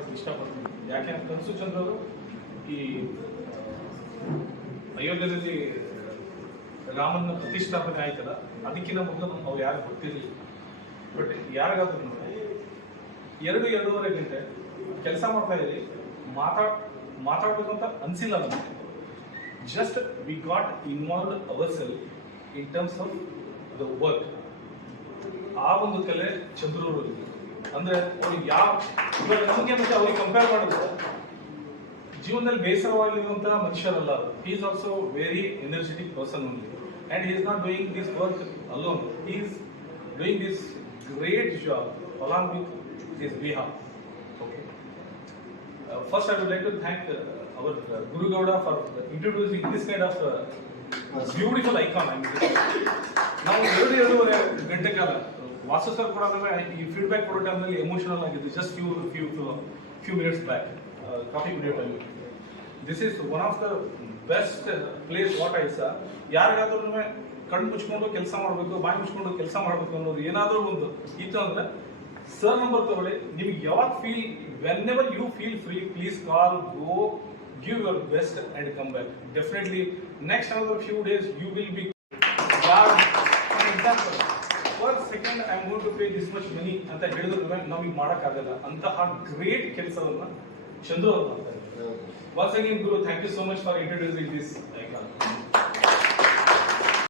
ಮಾಡೋದಕ್ಕೆ ಇಷ್ಟಪಡ್ತೀನಿ. ಯಾಕೆ ಚಂದ್ರ ಅವರು? ಈ ಅಯೋಧ್ಯೆಯಲ್ಲಿ ರಾಮನ ಪ್ರತಿಷ್ಠಾಪನೆ ಆಯ್ತಲ್ಲ, ಅದಕ್ಕಿಂತ ಮೊದಲು ಅವ್ರು ಯಾರು ಗೊತ್ತಿರಲಿಲ್ಲ. ಬಟ್ ಯಾರಿಗಾದ್ರೂ ಎರಡು, ಎರಡೂವರೆ ಗಂಟೆ ಕೆಲಸ ಮಾಡ್ತಾ ಇದ್ದೀವಿ ಮಾತಾಡ್ ಮಾತಾಡ್ಬೇಕು ಅಂತ ಅನ್ಸಿಲ್ಲ ನಮಗೆ. Just we got involve our self in terms of the work ಆ ಒಂದು ಕಲೆ ಚಂದ್ರೂರಲ್ಲಿ ಅಂದ್ರೆ ಅವ್ರಿಗೆ ಯಾವ, ಇವಾಗ ನಮಗೆ ಮತ್ತೆ ಅವ್ರಿಗೆ ಕಂಪೇರ್ ಮಾಡಿದ್ರೆ ಜೀವನದಲ್ಲಿ ಬೇಸರವಾಗಿರುವಂತಹ ಮನುಷ್ಯರಲ್ಲ is also very energetic person only and is not doing this work alone is doing this great job along with this Bihar okay first I would like to thank our Gurugowda for introducing this kind of beautiful icon ನಾವು ಎರಡು ಎರಡೂವರೆ ಗಂಟೆ ಕಾಲ Vasu sir ಕೂಡ ಈ feedback ಕೊಡೋ ಟೈಮ್ನಲ್ಲಿ emotional ಆಗಿದೆ just few few few minutes back coffee time this is one of the best place what I sir ಯಾರಿಗಾದ್ರೂ ಕಣ್ಣು ಮುಚ್ಕೊಂಡು ಕೆಲಸ ಮಾಡಬೇಕು, ಬಾಯಿ ಮುಚ್ಕೊಂಡು ಕೆಲಸ ಮಾಡಬೇಕು ಅನ್ನೋದು ಏನಾದರೂ ಒಂದು ಇತ್ತು ಅಂದರೆ ಸರ್ ನಂಬರ್ ತಗೊಳ್ಳಿ. ನಿಮ್ಗೆ ಯಾವಾಗ feel when ever you feel free please call go give your best and come back definitely next another few days you will be per second I gone to pay this much money ಅಂತ ಹೇಳಿದ್ರು ನಮಗೆ ಮಾಡೋಕ್ಕಾಗಲ್ಲ. ಅಂತಹ great ಕೆಲಸವನ್ನು ಚಂದು ಅವರು ಮಾಡ್ತಾರೆ. Was again Guru thank you so much for introducing this.